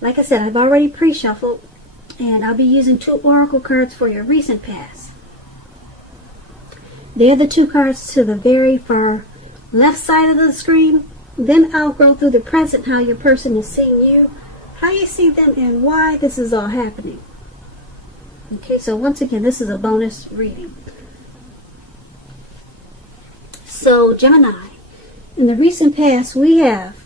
Like I said, I've already pre-shuffled, and I'll be using 2 oracle cards for your recent past. They're the 2 cards to the very far left side of the screen. Then I'll go through the present, how your person is seeing you, how you see them, and why this is all happening. Okay, so once again, this is a bonus reading. So, Gemini, in the recent past, we have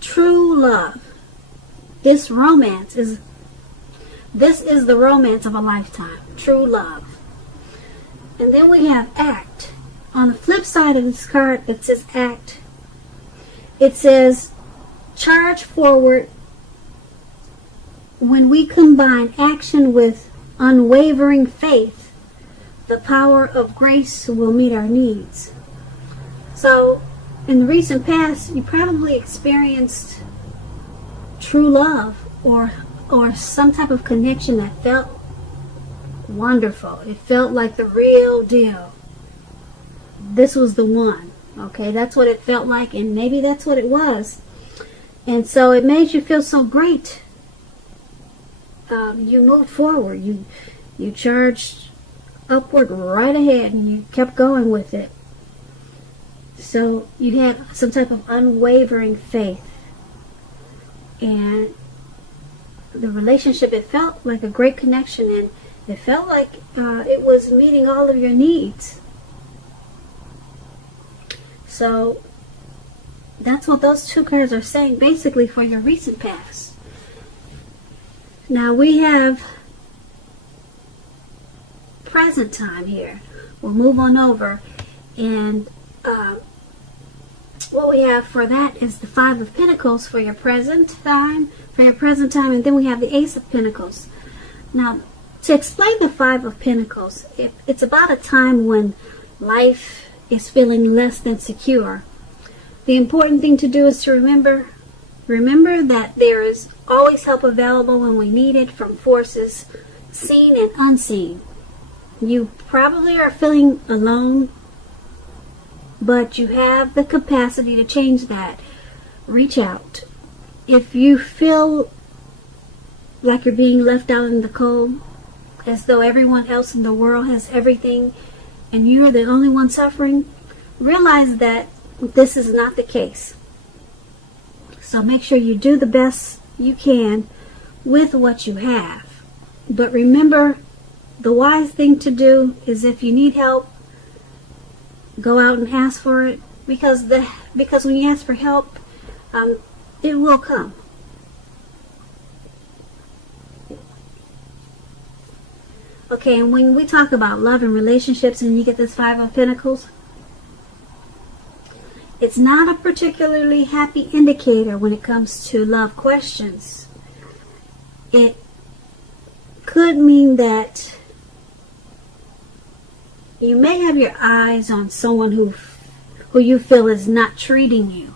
true love. This is the romance of a lifetime, true love. And then we have act. On the flip side of this card, it says act. It says charge forward. When we combine action with unwavering faith, the power of grace will meet our needs. So, in the recent past, you probably experienced true love or some type of connection that felt wonderful. It felt like the real deal. This was the one. Okay, that's what it felt like, and maybe that's what it was. And so it made you feel so great. You moved forward. You charged upward right ahead, and you kept going with it. So you had some type of unwavering faith. And the relationship, it felt like a great connection, and it felt like it was meeting all of your needs. So that's what those 2 cards are saying basically for your recent past. Now we have present time here. We'll move on over, and what we have for that is the 5 of Pentacles for your present time, and then we have the Ace of Pentacles. Now, to explain the 5 of Pentacles, it's about a time when life is feeling less than secure. The important thing to do is to remember that there is always help available when we need it from forces seen and unseen. You probably are feeling alone, but you have the capacity to change that. Reach out. If you feel like you're being left out in the cold, as though everyone else in the world has everything and you're the only one suffering, realize that this is not the case. So make sure you do the best you can with what you have. But remember, the wise thing to do is, if you need help, go out and ask for it, because when you ask for help, it will come. Okay, and when we talk about love and relationships and you get this 5 of Pentacles, it's not a particularly happy indicator when it comes to love questions. It could mean that you may have your eyes on someone who you feel is not treating you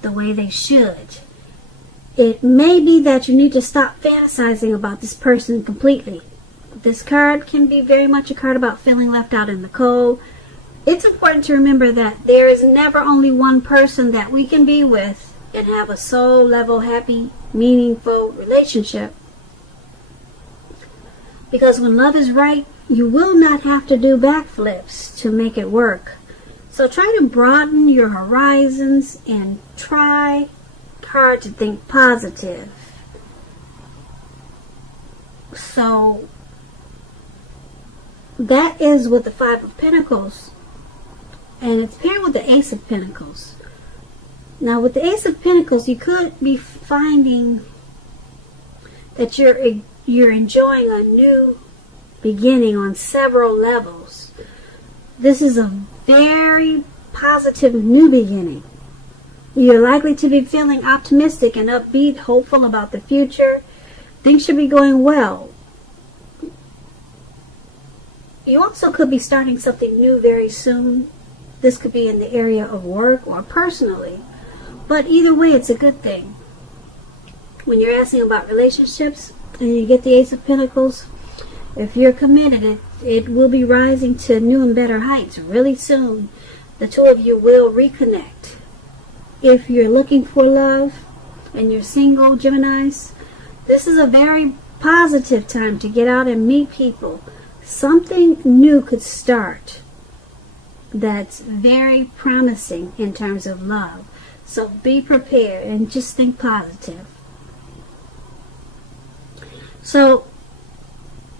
the way they should. It may be that you need to stop fantasizing about this person completely. This card can be very much a card about feeling left out in the cold. It's important to remember that there is never only one person that we can be with and have a soul level, happy, meaningful relationship. Because when love is right, you will not have to do backflips to make it work. So try to broaden your horizons and try hard to think positive. So that is with the 5 of Pentacles. And it's paired with the Ace of Pentacles. Now with the Ace of Pentacles, you could be finding that you're enjoying a new beginning on several levels. This is a very positive new beginning. You're likely to be feeling optimistic and upbeat, hopeful about the future. Things should be going well. You also could be starting something new very soon. This could be in the area of work or personally. But either way, it's a good thing. When you're asking about relationships and you get the Ace of Pentacles, if you're committed, it will be rising to new and better heights really soon. The 2 of you will reconnect. If you're looking for love and you're single, Geminis, This is a very positive time to get out and meet people. Something new could start that's very promising in terms of love. So be prepared and just think positive. So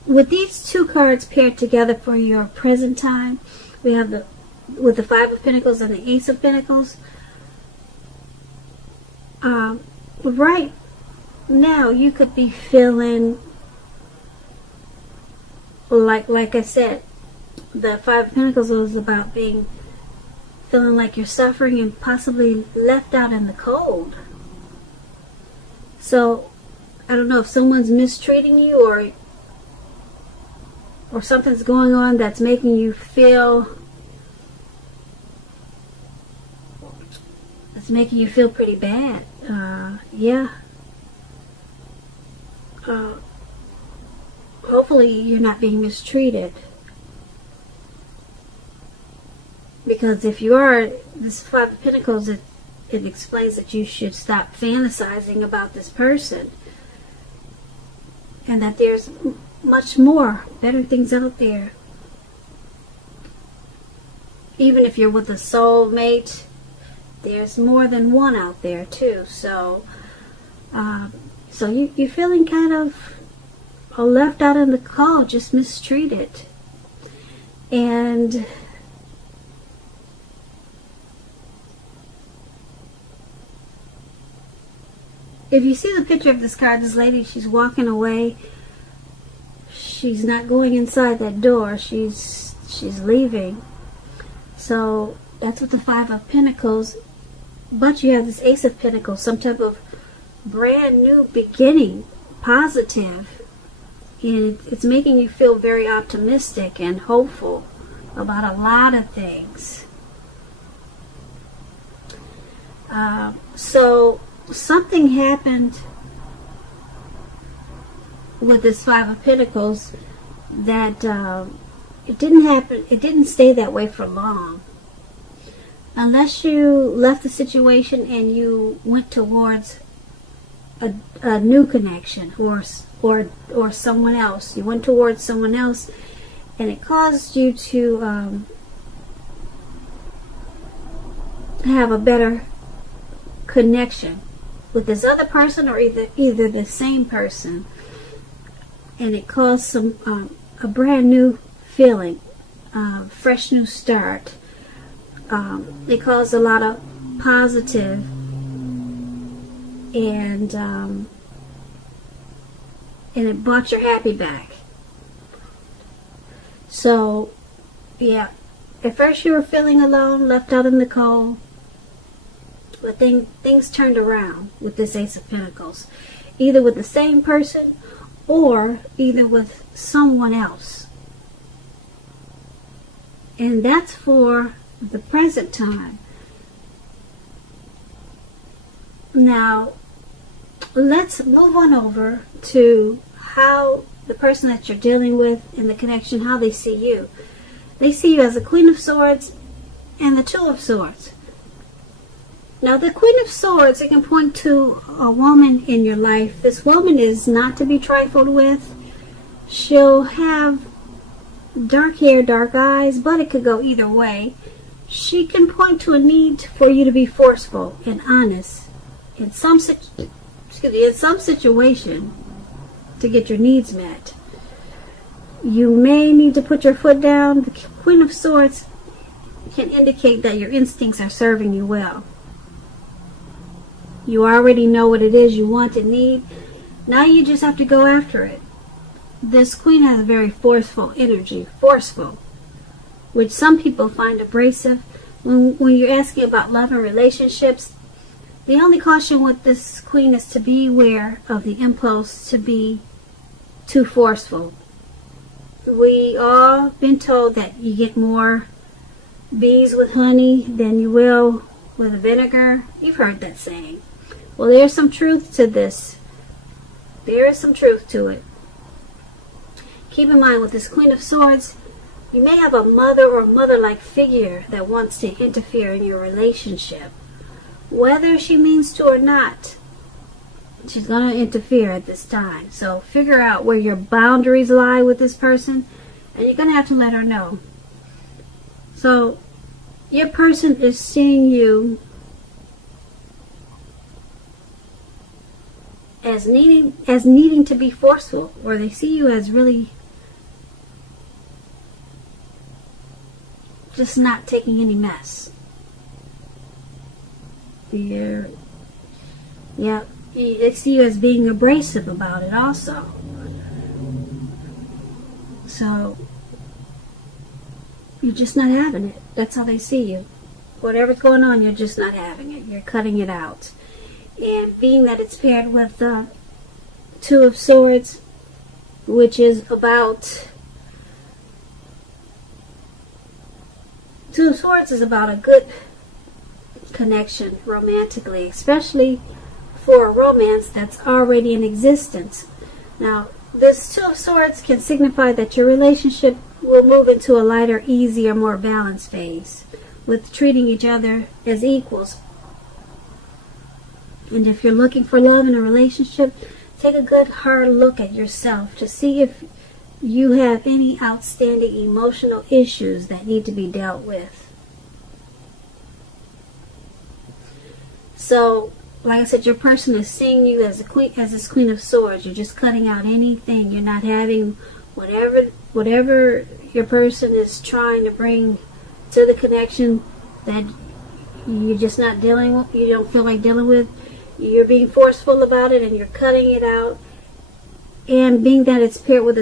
with these two cards paired together for your present time, we have with the Five of Pentacles and the Ace of Pentacles. Right now you could be feeling like I said, the Five of Pentacles is about feeling like you're suffering and possibly left out in the cold. So I don't know if someone's mistreating you or something's going on that's making you feel pretty bad. Yeah. Hopefully you're not being mistreated. Because if you are, this Five of Pentacles, it explains that you should stop fantasizing about this person. And that there's much more, better things out there. Even if you're with a soulmate, there's more than one out there too. So you're feeling kind of left out in the cold, just mistreated. And if you see the picture of this card, this lady, she's walking away. She's not going inside that door. She's leaving. So that's with the Five of Pentacles. But you have this Ace of Pentacles, some type of brand new beginning, positive. And it's making you feel very optimistic and hopeful about a lot of things. So something happened with this Five of Pentacles that it didn't stay that way for long. Unless you left the situation and you went towards a new connection or someone else. You went towards someone else and it caused you to have a better connection with this other person or either the same person. And it caused a brand new feeling, fresh new start. It caused a lot of positive and it brought your happy back. So, yeah, at first you were feeling alone, left out in the cold, but things turned around with this Ace of Pentacles, either with the same person or either with someone else. And that's for the present time. Now, let's move on over to how the person that you're dealing with in the connection, how they see you. They see you as the Queen of Swords and the Two of Swords. Now, the Queen of Swords, it can point to a woman in your life. This woman is not to be trifled with. She'll have dark hair, dark eyes, but it could go either way. She can point to a need for you to be forceful and honest in some situation to get your needs met. You may need to put your foot down. The Queen of Swords can indicate that your instincts are serving you well. You already know what it is you want and need. Now you just have to go after it. This Queen has a very forceful energy, which some people find abrasive. When you're asking about love and relationships, the only caution with this Queen is to beware of the impulse to be too forceful. We all been told that you get more bees with honey than you will with vinegar. You've heard that saying. Well, there's some truth to this. There is some truth to it. Keep in mind with this Queen of Swords, you may have a mother or mother-like figure that wants to interfere in your relationship. Whether she means to or not, She's going to interfere at this time. So figure out where your boundaries lie with this person, and you're going to have to let her know. So your person is seeing you as needing to be forceful, or they see you as really just not taking any mess. They see you as being abrasive about it also. So you're just not having it. That's how they see you. Whatever's going on, you're just not having it. You're cutting it out. And being that it's paired with the Two of Swords, which is about... Two of Swords is about a good connection romantically, especially for a romance that's already in existence. Now, this Two of Swords can signify that your relationship will move into a lighter, easier, more balanced phase, with treating each other as equals. And if you're looking for love in a relationship, take a good hard look at yourself to see if you have any outstanding emotional issues that need to be dealt with. So, like I said, your person is seeing you as this Queen of Swords. You're just cutting out anything. You're not having whatever your person is trying to bring to the connection that you're just not dealing with. You don't feel like dealing with. You're being forceful about it, and you're cutting it out. And being that it's paired with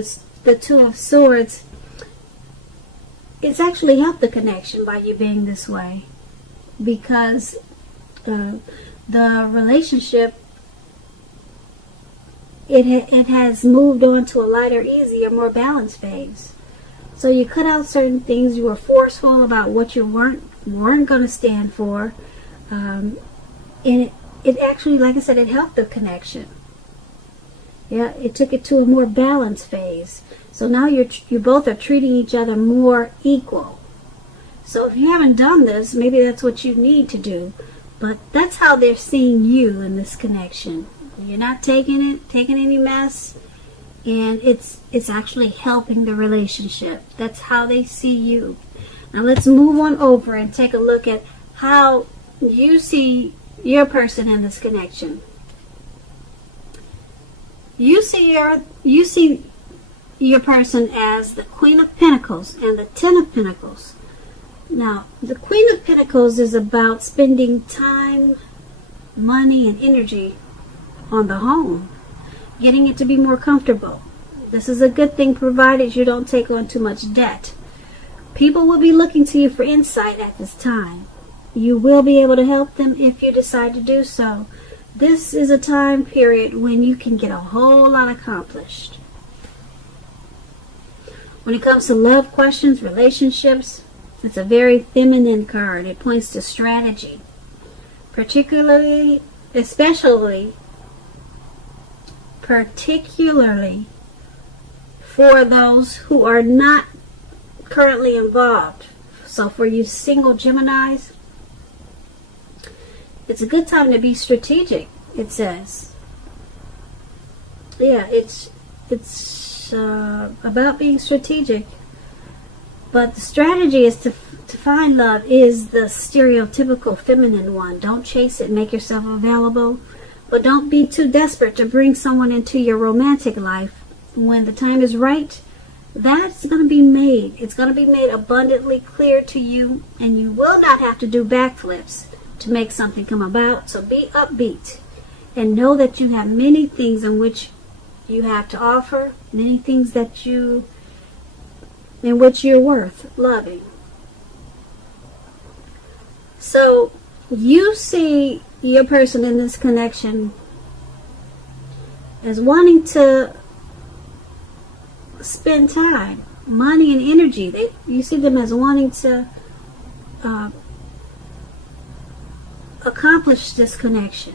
the Two of Swords, it's actually helped the connection by you being this way, because the relationship, it has moved on to a lighter, easier, more balanced phase. So you cut out certain things. You were forceful about what you weren't going to stand for, and it actually, like I said, it helped the connection. Yeah, it took it to a more balanced phase. So now you both are treating each other more equal. So if you haven't done this, maybe that's what you need to do. But that's how they're seeing you in this connection. You're not taking any mess, and it's actually helping the relationship. That's how they see you. Now let's move on over and take a look at how you see your person in this connection. You see your person as the Queen of Pentacles and the Ten of Pentacles. Now, the Queen of Pentacles is about spending time, money, and energy on the home, getting it to be more comfortable. This is a good thing provided you don't take on too much debt. People will be looking to you for insight at this time. You will be able to help them if you decide to do so. This is a time period when you can get a whole lot accomplished. When it comes to love questions, relationships, it's a very feminine card. It points to strategy. Especially for those who are not currently involved. So for you single Geminis, it's a good time to be strategic, it says. Yeah, it's about being strategic. But the strategy is to find love is the stereotypical feminine one. Don't chase it. Make yourself available. But don't be too desperate to bring someone into your romantic life. When the time is right, that's going to be made. It's going to be made abundantly clear to you. And you will not have to do backflips to make something come about. So be upbeat. And know that you have many things in which you have to offer. Many things that in which you're worth loving. So you see your person in this connection as wanting to spend time, money, and energy. You see them as wanting to accomplish this connection.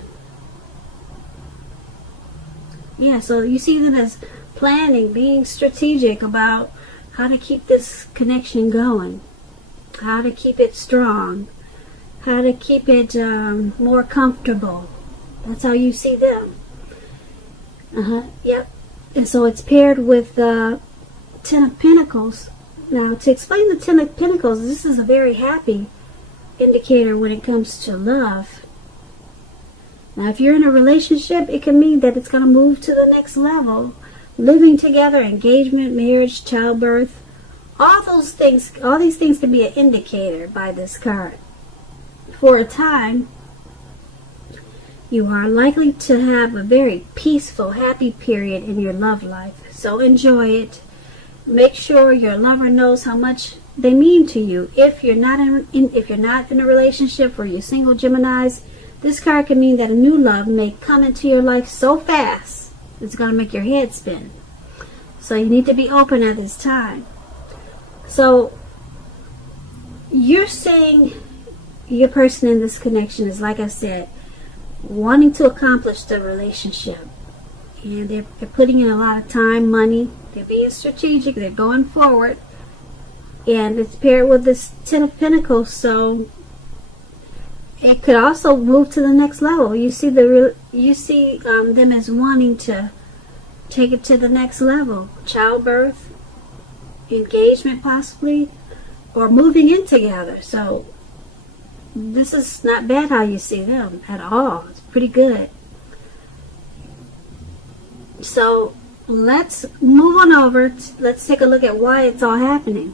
Yeah, so you see them as planning, being strategic about how to keep this connection going, how to keep it strong, how to keep it more comfortable. That's how you see them. Yep. And so it's paired with the Ten of Pentacles. Now, to explain the Ten of Pentacles, this is a very happy indicator when it comes to love. Now, if you're in a relationship, it can mean that it's going to move to the next level. Living together, engagement, marriage, childbirth, all these things can be an indicator by this card. For a time, you are likely to have a very peaceful, happy period in your love life. So enjoy it. Make sure your lover knows how much they mean to you. If you're not in a relationship or you're single Geminis, this card can mean that a new love may come into your life so fast it's going to make your head spin. So you need to be open at this time. So you're saying your person in this connection is, like I said, wanting to accomplish the relationship, and they're putting in a lot of time, money, they're being strategic, they're going forward, and it's paired with this Ten of Pentacles, so it could also move to the next level. You see them as wanting to take it to the next level. Childbirth, engagement possibly, or moving in together. So this is not bad how you see them at all. It's pretty good. So let's move on over. Let's take a look at why it's all happening.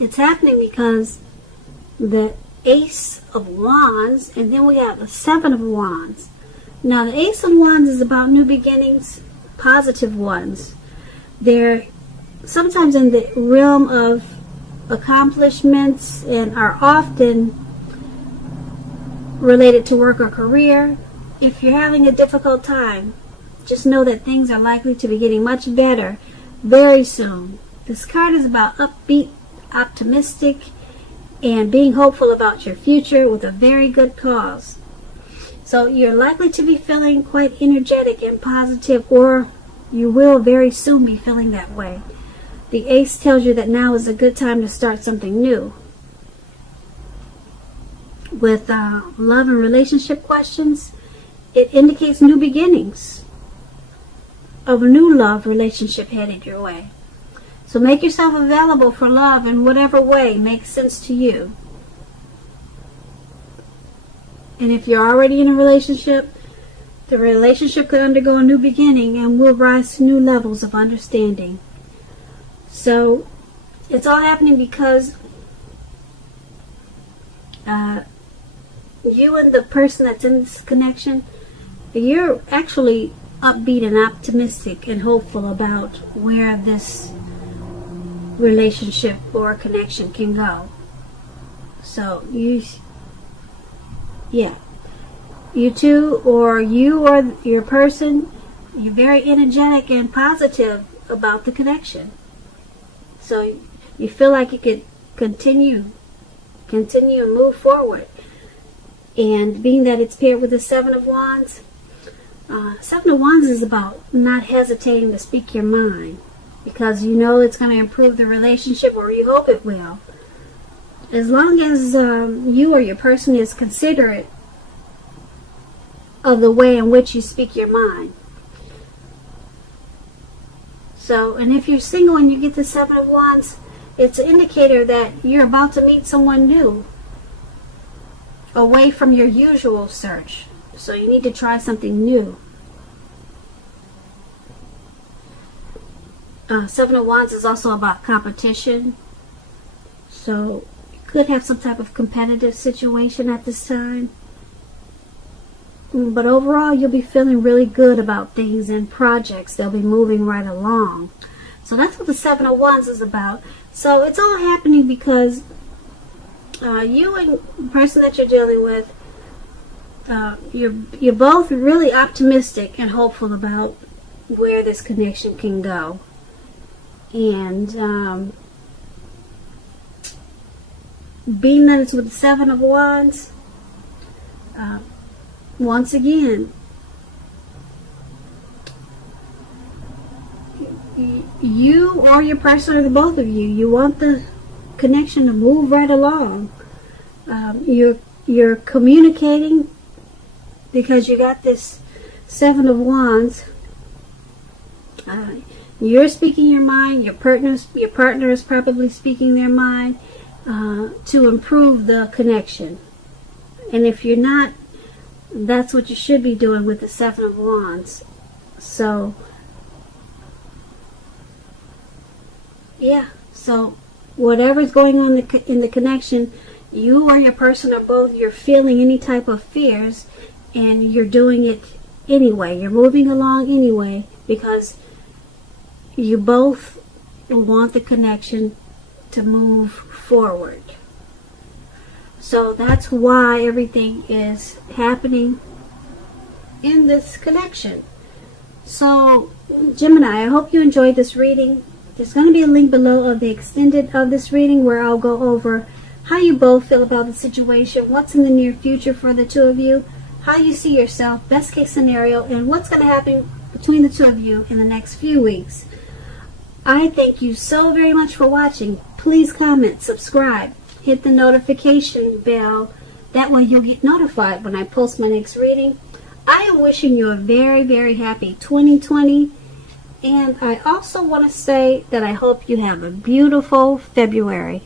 It's happening because the Ace of Wands, and then we have the Seven of Wands. Now the Ace of Wands is about new beginnings, positive ones. They're sometimes in the realm of accomplishments and are often related to work or career. If you're having a difficult time, just know that things are likely to be getting much better very soon. This card is about upbeat, optimistic, and being hopeful about your future with a very good cause. So you're likely to be feeling quite energetic and positive, or you will very soon be feeling that way. The Ace tells you that now is a good time to start something new. With love and relationship questions, it indicates new beginnings of a new love relationship headed your way. So make yourself available for love in whatever way makes sense to you. And if you're already in a relationship, the relationship could undergo a new beginning and will rise to new levels of understanding. So it's all happening because you and the person that's in this connection, you're actually upbeat and optimistic and hopeful about where this relationship or connection can go. So you two, or you or your person, you're very energetic and positive about the connection. So you feel like you could continue and move forward. And being that it's paired with the Seven of Wands, Seven of Wands is about not hesitating to speak your mind, because you know it's going to improve the relationship, or you hope it will. As long as you or your person is considerate of the way in which you speak your mind. So, and if you're single and you get the Seven of Wands, it's an indicator that you're about to meet someone new, away from your usual search. So you need to try something new. Seven of Wands is also about competition. So you could have some type of competitive situation at this time. But overall, you'll be feeling really good about things and projects. They'll be moving right along. So that's what the Seven of Wands is about. So it's all happening because you and the person that you're dealing with, you're both really optimistic and hopeful about where this connection can go. And being that it's with the Seven of Wands, once again, you or your person, or the both of you, you want the connection to move right along. You're communicating because you got this Seven of Wands, you're speaking your mind, your partner is probably speaking their mind to improve the connection. And if you're not, that's what you should be doing with the Seven of Wands. So, yeah. So, whatever's going on in the connection, you or your person or both, you're feeling any type of fears, and you're doing it anyway. You're moving along anyway because you both want the connection to move forward. So that's why everything is happening in this connection. So, Gemini, I hope you enjoyed this reading. There's going to be a link below of the extended of this reading where I'll go over how you both feel about the situation, what's in the near future for the two of you, how you see yourself, best case scenario, and what's going to happen between the two of you in the next few weeks. I thank you so very much for watching. Please comment, subscribe, hit the notification bell. That way you'll get notified when I post my next reading. I am wishing you a very, very happy 2020. And I also want to say that I hope you have a beautiful February.